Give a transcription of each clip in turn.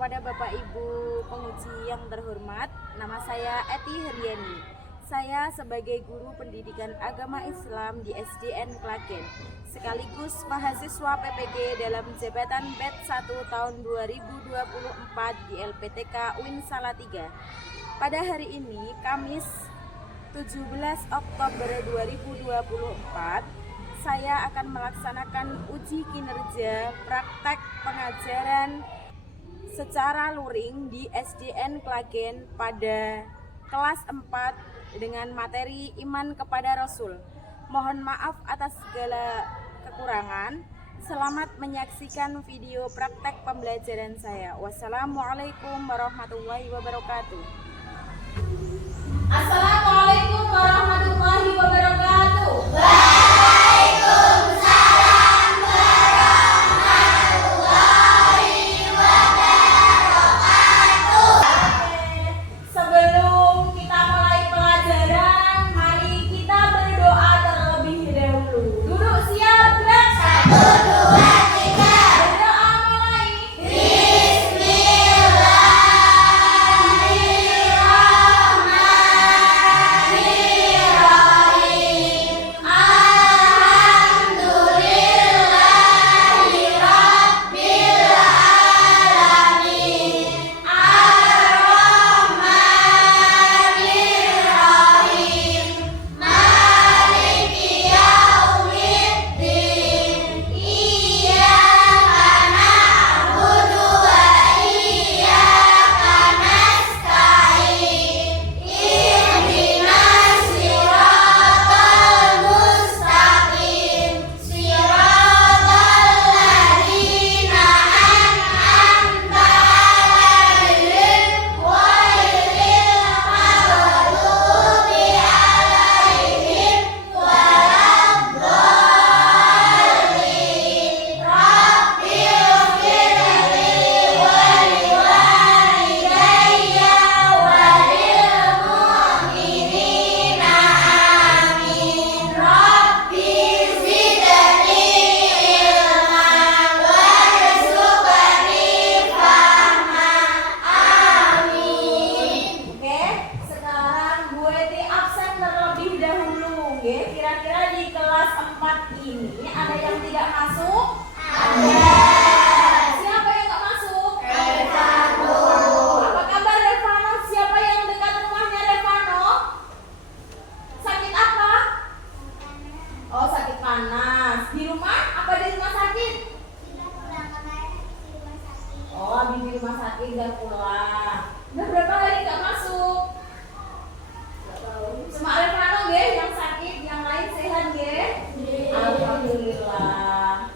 kepada Bapak Ibu penguji yang terhormat, nama saya Eti Heriani. Saya sebagai guru pendidikan agama Islam di SDN Klagen, sekaligus mahasiswa PPG dalam jabatan batch 1 tahun 2024 di LPTK UIN Salatiga. Pada hari ini, Kamis 17 Oktober 2024, saya akan melaksanakan uji kinerja praktek pengajaran secara luring di SDN Klagen pada kelas 4 dengan materi iman kepada Rasul. Mohon maaf atas segala kekurangan. Selamat menyaksikan video praktek pembelajaran saya. Wassalamualaikum warahmatullahi wabarakatuh. Assalamualaikum warahmatullahi wabarakatuh. Sebelum kita mulai pelajaran, mari kita berdoa terlebih dahulu. Duduk siap, gerak. 1, 2, 3. Berdoa mulai. Kira-kira di kelas 4 ini ada yang tidak masuk? Ada. Siapa yang nggak masuk? Revano. Apa kabar Revano? Siapa yang dekat rumahnya Revano? Sakit apa? Oh, sakit panas. Di rumah? Apa di rumah sakit? Oh, habis di rumah sakit udah pulang. Udah berapa hari nggak masuk? Cuma Revano nggih yang sakit, yang lain sehat nggih? Alhamdulillah.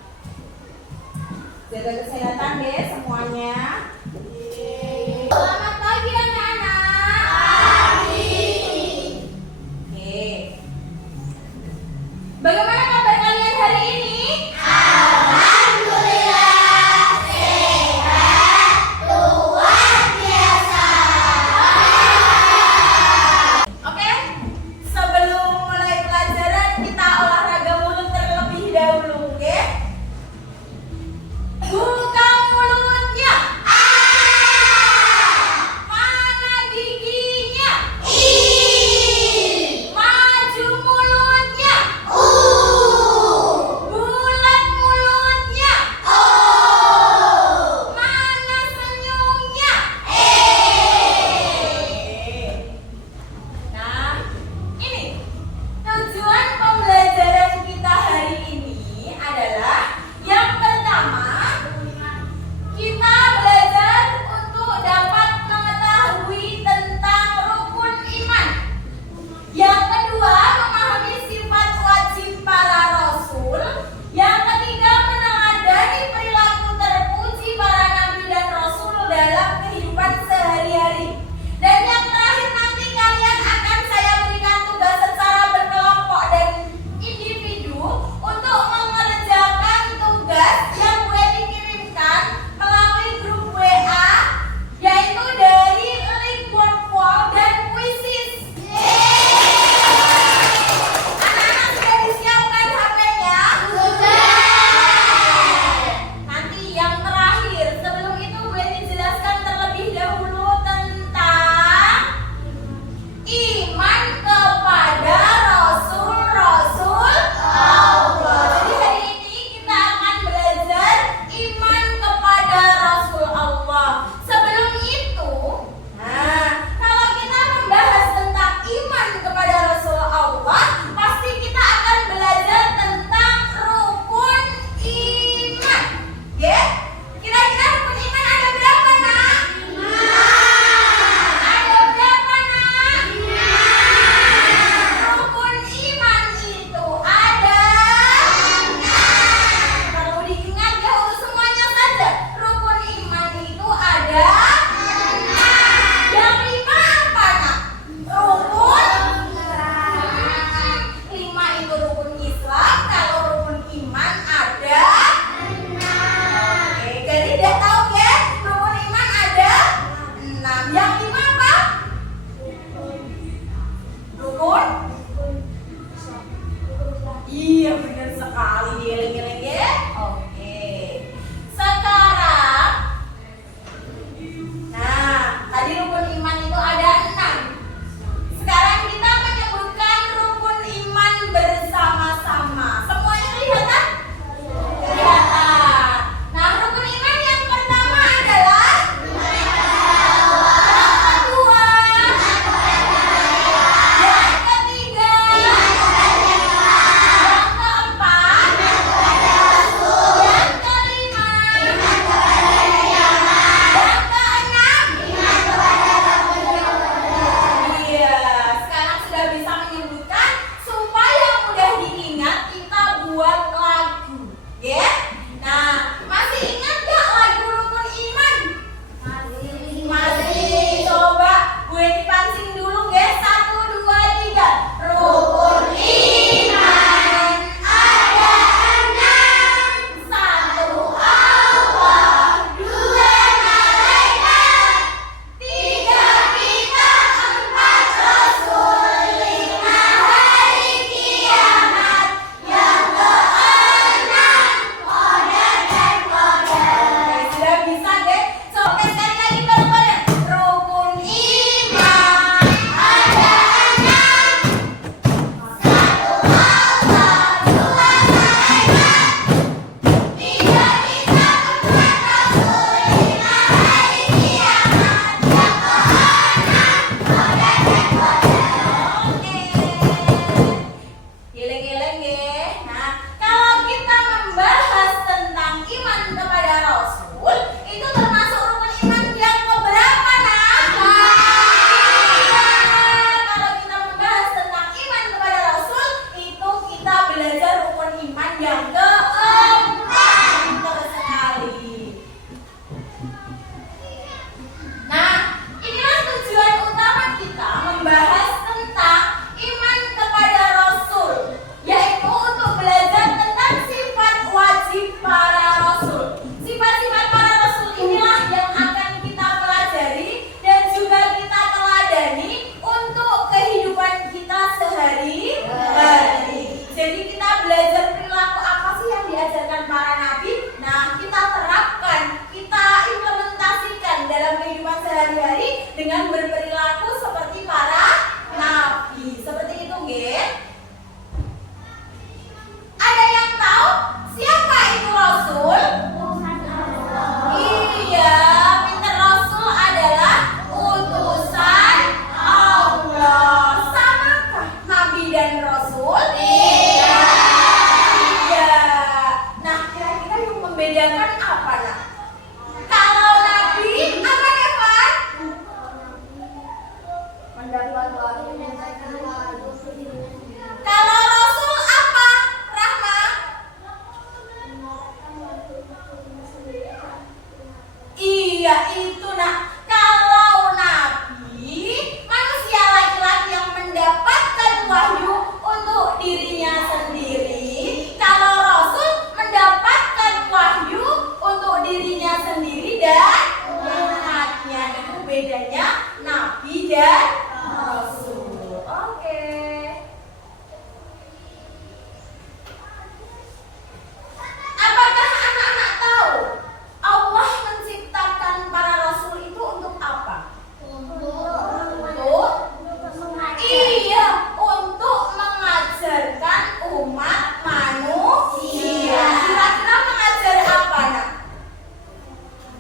belajar perilaku apa sih yang diajarkan para nabi? Nah, kita terapkan, kita implementasikan dalam kehidupan sehari-hari dengan berperilaku seperti para nabi. Seperti itu, nggih. Ada yang tahu siapa itu Rasul? Iya, pinter, Rasul adalah utusan Allah. Samakah Nabi dan Rasul? Tidak. Nah, kira-kira yang membedakan apa, nak? Kalau Nabi, apa Evan? Mendapat wahyu. Kalau Rasul apa, Rahma? Iya, itu nak. Kalau Nabi, manusia laki-laki yang mendapatkan wahyu untuk dirinya sendiri. Kalau Rasul mendapatkan wahyu untuk dirinya sendiri dan umatnya. Itu bedanya Nabi dan Rasul. Oke. Apakah anak-anak tahu Allah menciptakan para rasul itu untuk apa? Iya, untuk mengajarkan umat manusia. Kira-kira mengajar apa, nak?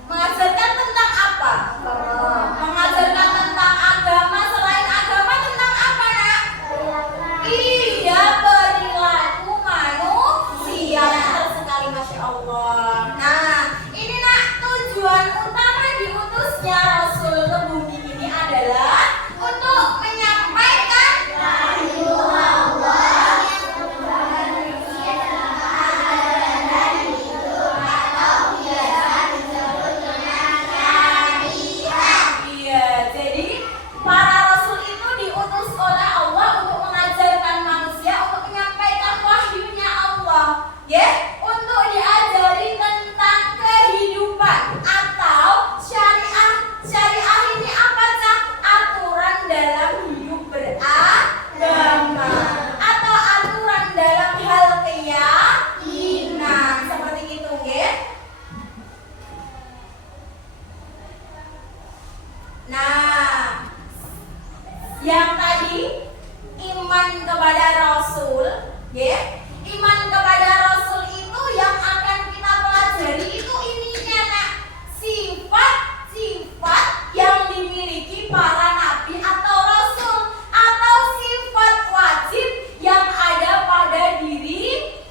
Mengajarkan tentang apa? Mengajarkan tentang agama. Selain agama, tentang apa, nak? Iya, perilaku manusia. Benar sekali, Masya Allah. Nah, ini nak, tujuan utama diutusnya Rasul ke bumi ini adalah untuk menyampaikan wahyu Allah. Iya, jadi para rasul itu diutus oleh Allah untuk mengajarkan manusia, untuk menyampaikan wahyunya Allah, ya, untuk diajari tentang kehidupan atau syariah. Syariah ini apa, Cak? Aturan dalam hidup beragama atau aturan dalam hal keyakinan, seperti itu, ya. Nah, yang tadi iman kepada Rasul, ya, iman kepada Rasul itu yang akan kita pelajari itu ininya, nak, sifat-sifat yang dimiliki para nabi atau rasul, atau sifat wajib yang ada pada diri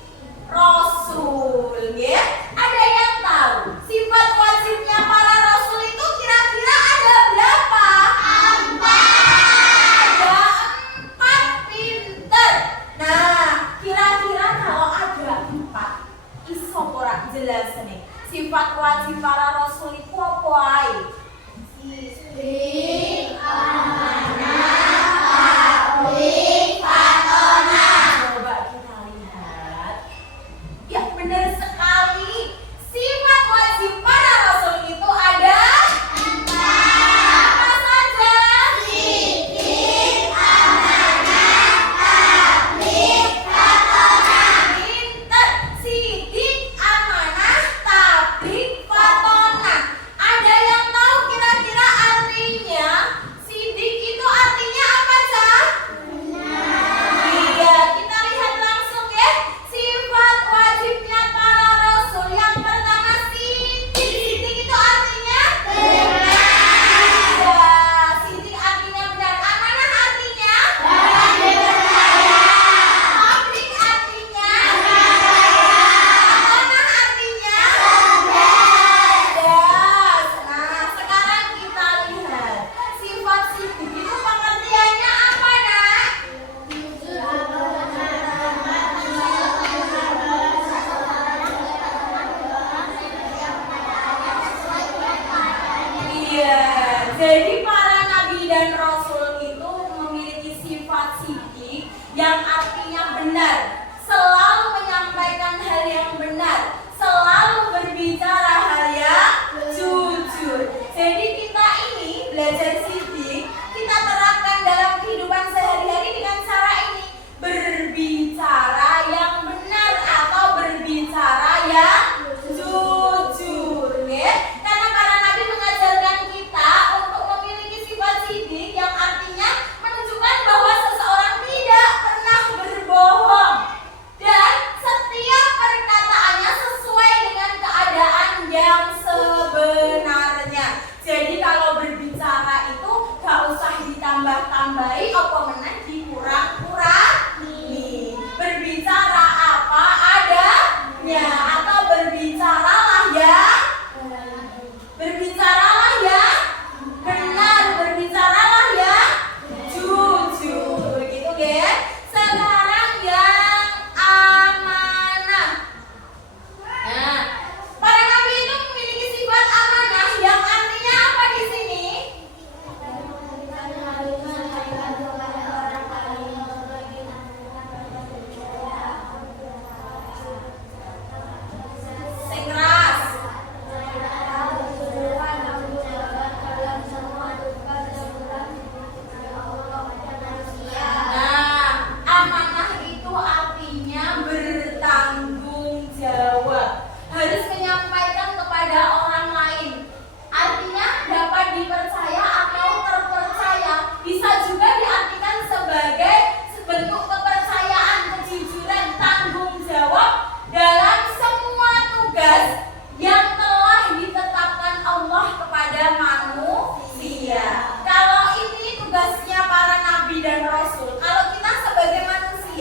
Rasul, ya. Ada yang tahu sifat wajibnya para rasul itu kira-kira ada berapa? Ada 4, pinter. Nah, kira-kira kalau ada 4, iso ora jelas nih. Sifat wajib para rasul itu apa ae? Coba kita lihat. Ya, benar sekali. Sifat wajib para rasul itu ada apa saja? Pinter. Sidik, amanah, tabligh, fatonah. Ada yang tahu kira-kira artinya? Sidik itu artinya apa, Cah? Iya, kita lihat langsung, ya. Sifat wajibnya para rasul. Yang pertama, sidik. Sidik itu artinya benar. Iya, sidik artinya benar. Amanah artinya dipercaya. Tabligh artinya fatonah artinya cerdas. Nah, sekarang kita lihat sifat sidik itu pengertiannya apa, nak? Iya, jadi para nabi dan rasul itu memiliki sifat sidik yang artinya benar, selalu menyampaikan hal yang benar, selalu berbicara hal yang jujur. Jadi kita ini belajar sidik, kita terapkan dalam kehidupan sehari-hari dengan cara ini, berbicara yang benar.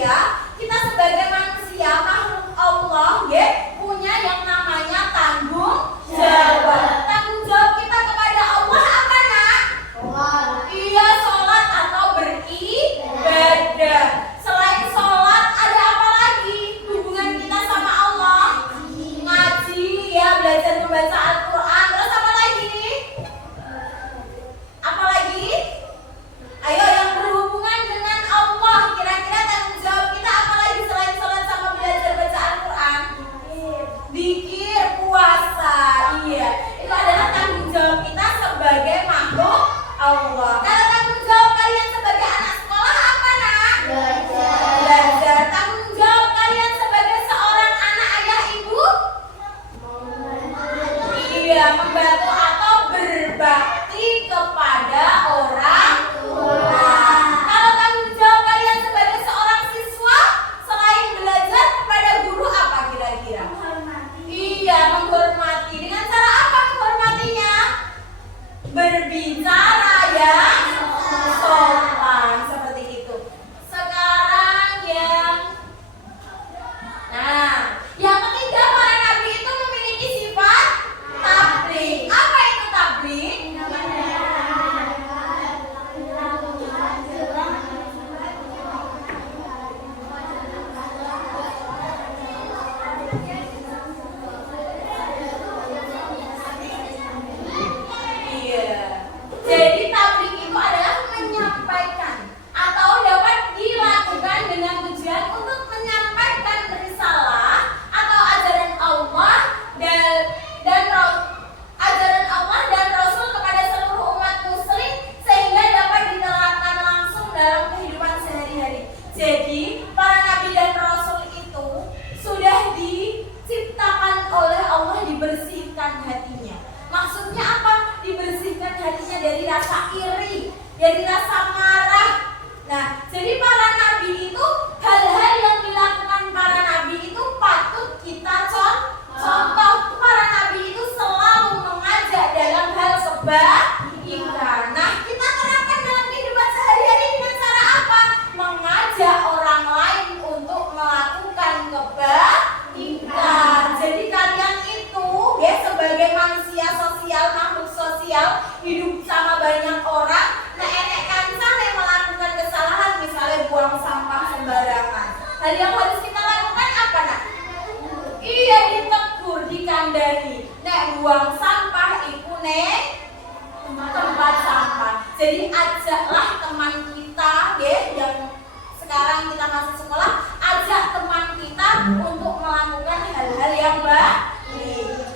manusia, kita sebagai manusia makhluk Allah, ya, punya yang namanya tanggung jawab. Tanggung jawab kita kepada Allah apa, Nak? Iya, sholat atau beribadah. Selain sholat, ada apa lagi hubungan kita sama Allah? Ngaji, ya, belajar membaca Al-Quran. Terus apa lagi nih? Apa lagi? Ayo, yang berhubungan dengan Allah. Kira-kira tanggung jawab kita apa lagi selain sholat sama belajar baca Al-Quran? Zikir, puasa. Iya, itu adalah tanggung jawab kita sebagai makhluk Allah. Kalau tanggung jawab kalian sebagai anak sekolah apa, Nak? Belajar. Tanggung jawab kalian sebagai seorang anak ayah ibu? Iya, membantu atau berbakti kepada orang tua. Kalau tanggung jawab kalian sebagai seorang siswa, selain belajar kepada guru apa kira-kira? Iya, menghormati. Dengan cara apa menghormatinya? Berbicara yang sopan, seperti itu. Sekarang yang ketiga, para nabi itu memiliki sifat tabligh. Apa itu tabligh? Iya. Jadi tabligh itu adalah menyampaikan atau dapat dilakukan dengan tujuan untuk menyampaikan risalah atau ajaran Allah ajaran Allah dan Rasul kepada seluruh umat muslim sehingga dapat diterapkan langsung dalam kehidupan sehari-hari. Jadi para nabi dan Rasul itu sudah diciptakan oleh Allah, dibersihkan hatinya. Maksudnya apa? Dibersihkan hatinya dari rasa iri, dari rasa marah. Nah, jadi para nabi itu, hal-hal yang dilakukan para nabi itu patut kita contoh. Para nabi itu selalu mengajak dalam hal kebaikan. Nah, kita terapkan dalam kehidupan sehari-hari dengan cara apa? Mengajak orang lain untuk melakukan kebaikan. Jadi kalian itu, ya, sebagai manusia sosial, makhluk sosial, hidup sama banyak orang. Nah, enek kancan yang melakukan kesalahan, misalnya buang sampah sembarangan. Hal yang harus kita lakukan apa, Nak? Iya, ditegur, dikandani. Nek buang sampah iku nek tempat sampah. Jadi ajaklah teman kita, ya, yang sekarang kita masih sekolah, ajak teman kita untuk melakukan hal-hal yang baik.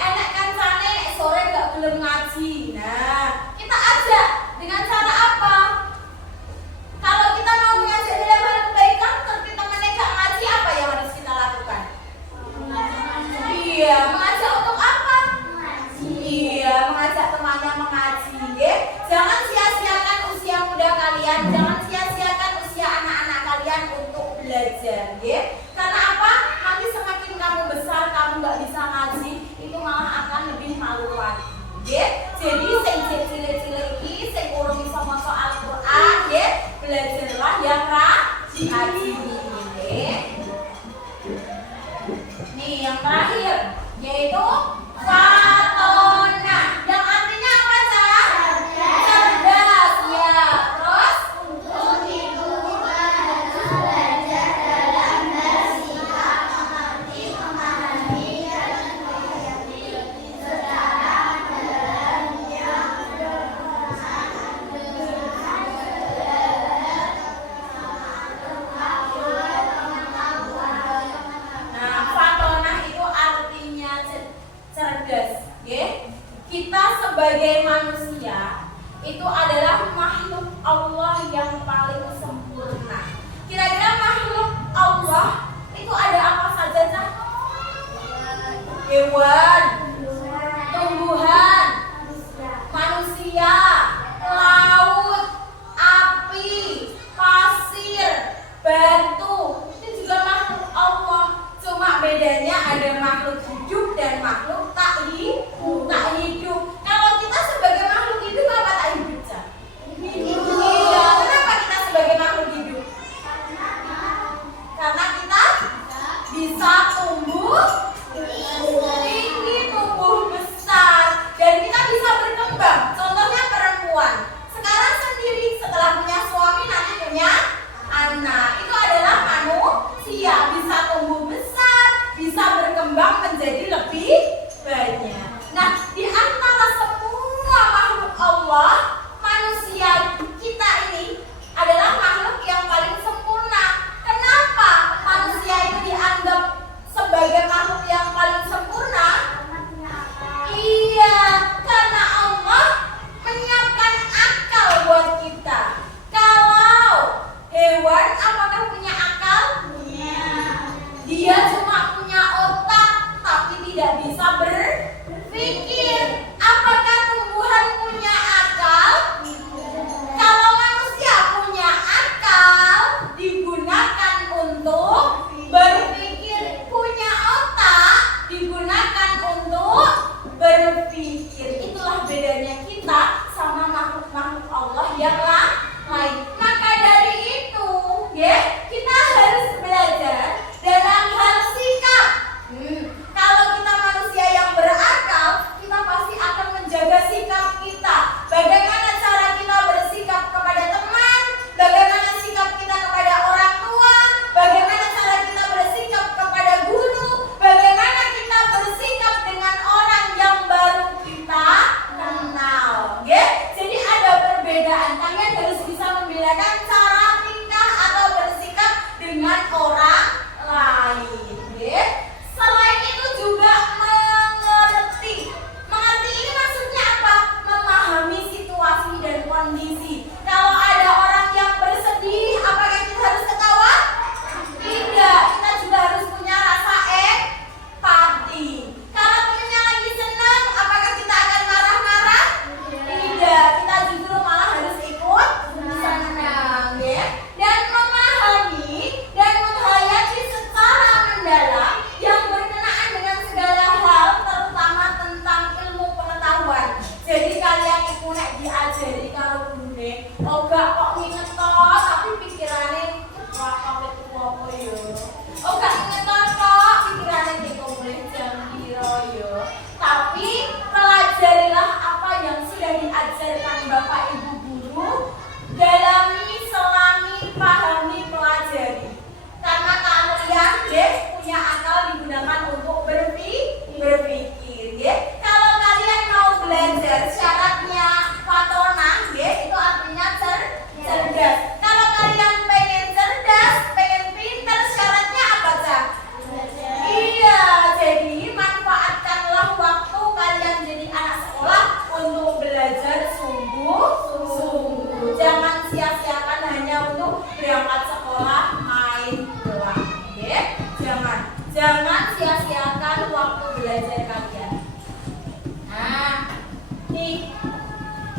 Enak kan sana sore gak belum ngaji. Nah, kita ajak dengan cara apa? Kalau kita mau mengajak dalam hal kebaikan, tapi temannya gak ngaji, apa yang harus kita lakukan? Iya, mengajak untuk apa? Iya, mengajak temannya mengaji, ya. Jangan sia-siakan usia muda kalian, jangan sia-siakan usia anak-anak kalian untuk belajar, ya. Karena apa? Nanti semakin kamu besar, kamu nggak bisa ngaji, itu malah akan lebih malu lagi, ya. Jadi sing cilik-cilik iki, sing urung iso maca Al-Qur'an, ya, belajarlah yang rajin, ya. Nih, yang terakhir yaitu fatona, yang artinya apa, Cak? Cerdas, ya. Terus belajar dalam bersikap, mengerti, memahami, dan menghayati secara dalam yang berkesan dengan segala pengetahuan manusia bisa tumbuh besar, bisa berkembang menjadi lebih banyak. Nah, di antara semua makhluk Allah, manusia kita ini adalah makhluk yang paling sempurna. Kenapa manusia itu dianggap sebagai makhluk yang paling sempurna? Iya, karena Allah menyiapkan akal buat kita. Kalau hewan apakah punya akal? Dia cuma punya otak, tapi tidak bisa berpikir. Apakah tumbuhan punya akal? Kalau manusia punya akal, digunakan untuk berpikir. Punya otak, digunakan untuk berpikir. Itulah bedanya kita sama makhluk-makhluk Allah yang lain. Maka dari itu, ya, kita harus belajar dalam hal sikap. Kalau kita manusia yang berakal, kita pasti akan menjaga sikap kita. Bagaimana cara kita bersikap kepada teman, bagaimana sikap kita kepada orang tua, bagaimana cara kita bersikap kepada guru, bagaimana kita bersikap dengan orang yang baru kita kenal. Ya? Jadi ada perbedaan. Kalian harus bisa membedakan cara tingkah atau bersikap dengan orang lain. Ya? Selain itu juga mengerti. Mengerti ini maksudnya apa? Memahami situasi dan kondisi. Kalau ada orang yang bersedih, apakah kita harus ketawa? Tidak, kita juga harus punya rasa empati. Kalau temennya lagi senang, apakah kita akan marah-marah? Tidak, kita justru malah harus ikut senang, ya. Dan memahami dan menghayati secara mendalam yang berkenaan dengan segala hal, terutama tentang ilmu pengetahuan. Jadi kalian itu nek diajari karo gurune, oga kok nginget toh, tapi pikirannya wah apa itu apa yo. Oga nginget toh, pikirannya dikomplek jam piro yo. Tapi pelajarilah apa yang sudah diajarkan Bapak Ibu guru, dalami, selami, pahami, pelajari. Karena kalian punya akal digunakan untuk berpikir, ya. Kalau kalian mau belajar, syaratnya fatona, ya, itu artinya cerdas. Kalau kalian pengen cerdas, pengen pintar, syaratnya apa, Cak? Iya, jadi manfaatkanlah waktu kalian jadi anak sekolah untuk belajar sungguh-sungguh. Jangan sia-siakan hanya untuk berangkat sekolah main doang, ya. Jangan sia-siakan waktu belajar kalian. Nah, nih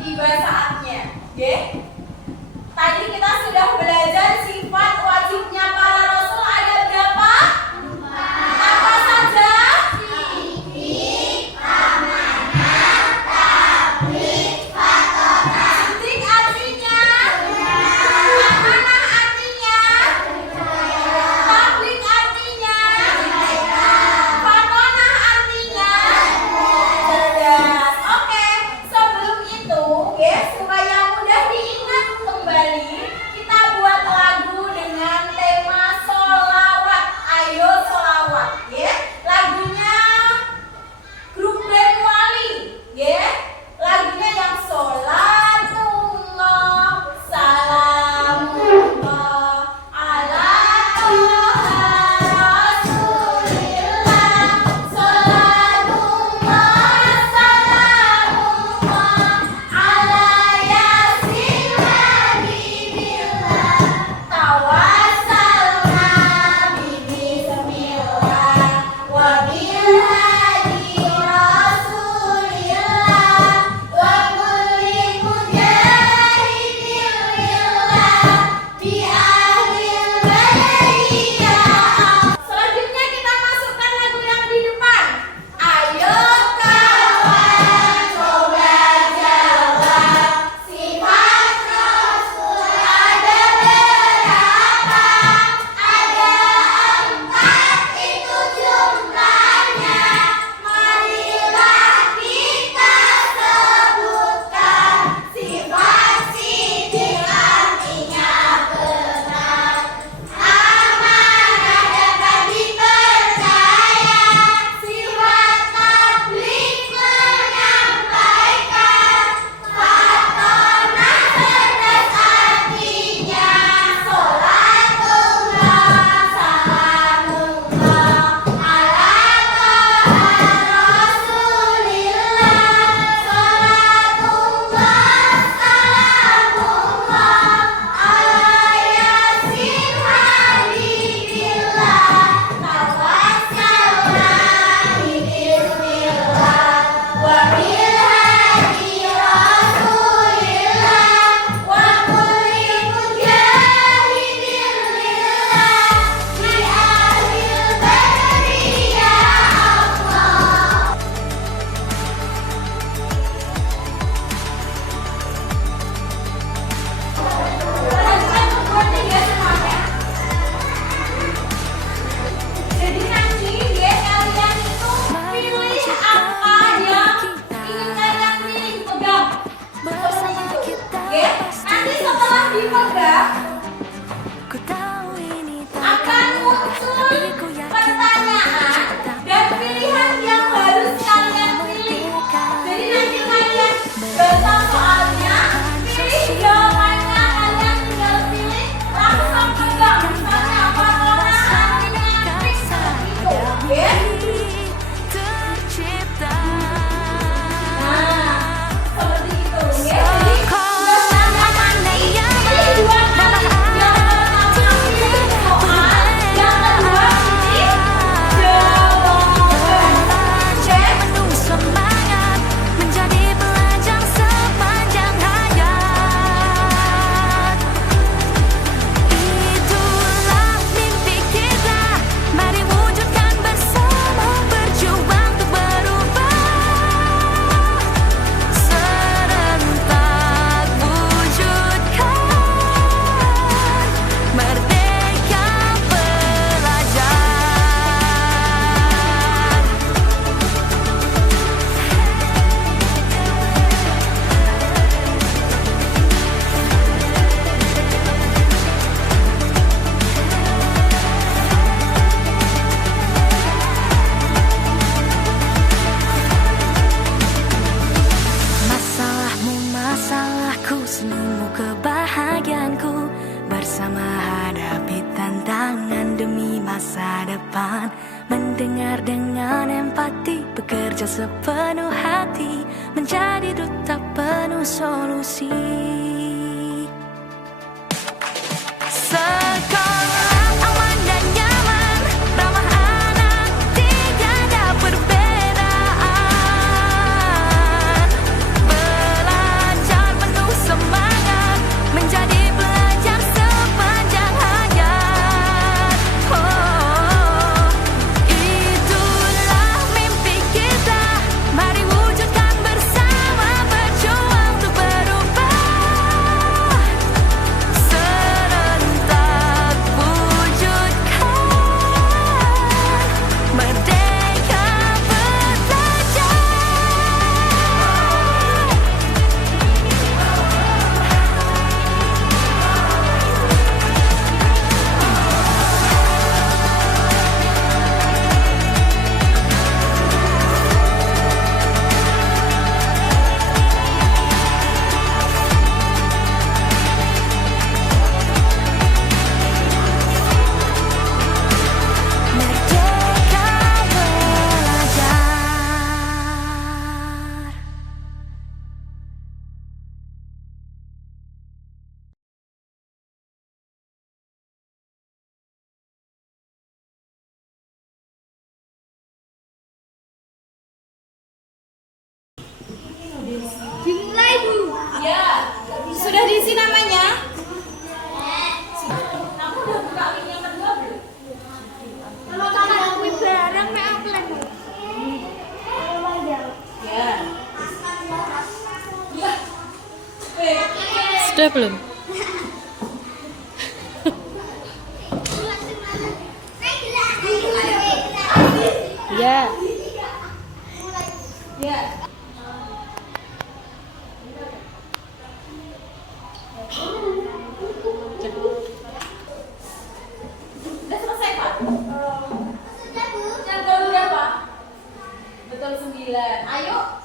tiba saatnya, ya. Tadi kita sudah belajar sifat wajibnya para rasul ada berapa? Apa saja? Sidik artinya? Amanah artinya? Tablik artinya? Fatonah artinya? Cerdas. Oke, sebelum itu, ya, supaya mudah diingat. demi masa depan, mendengar dengan empati, bekerja sepenuh hati, menjadi duta penuh solusi. Sekolah aman dan nyaman, ramah anak, tiada perbedaan. Belajar penuh semangat, menjadi pelajar sepanjang hayat. Oh, itulah mimpi kita, mari wujudkan bersama, berjuang untuk berubah. Serentak wujudkan merdeka belajar. Merdeka belajar. Dimulai Bu. Ya, sudah diisi namanya? Kamu udah buka link yang kedua belum? Kalau kalian kuwi bareng mek offline. Ya. Sudah belum? Ya. Ya. Udah selesai, Pak? Sudah Bu. Yang berapa? Betul 9. Ayo